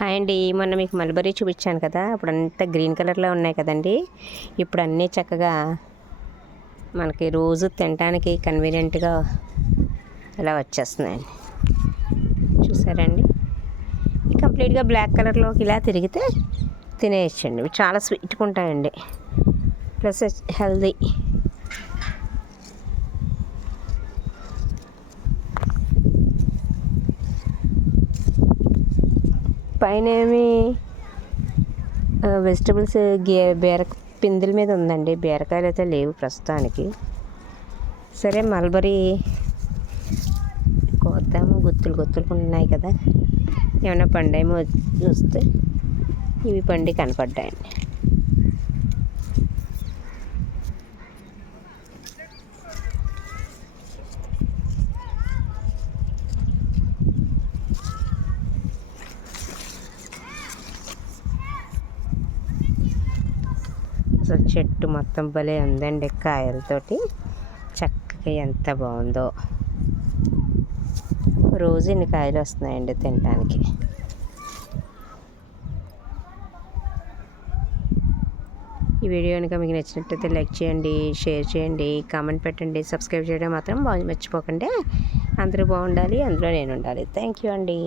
Hi అండి. మొన్న మీకు మల్బరీ చూపించాను కదా, అప్పుడు అంతా గ్రీన్ కలర్లో ఉన్నాయి కదండి. ఇప్పుడు అన్నీ చక్కగా మనకి రోజు తినడానికి కన్వీనియంట్గా ఇలా వచ్చేస్తున్నాయండి. చూసారండి, కంప్లీట్గా బ్లాక్ కలర్లోకి ఇలా తిరిగితే తినేయచ్చండి. చాలా స్వీట్గా ఉంటాయండి, ప్లస్ హెల్దీ. పైన ఏమి వెజిటబుల్స్ పిందెల మీద ఉందండి, బీరకాయలు అయితే లేవు ప్రస్తుతానికి. సరే మల్బరీ కోద్దాము, గుత్తులు ఉన్నాయి కదా, ఏమైనా పండేమో చూస్తే ఇవి పండి కనపడ్డాయండి. అసలు చెట్టు మొత్తం భలే ఉందండి, కాయలతోటి చక్కగా ఎంత బాగుందో. రోజు ఇన్ని కాయలు వస్తున్నాయండి తినడానికి. ఈ వీడియో కనుక మీకు నచ్చినట్టయితే లైక్ చేయండి, షేర్ చేయండి, కామెంట్ పెట్టండి, సబ్స్క్రైబ్ చేయడం మాత్రం మర్చిపోకండి. అందరూ బాగుండాలి, అందులో నేను ఉండాలి. థ్యాంక్ యూ అండి.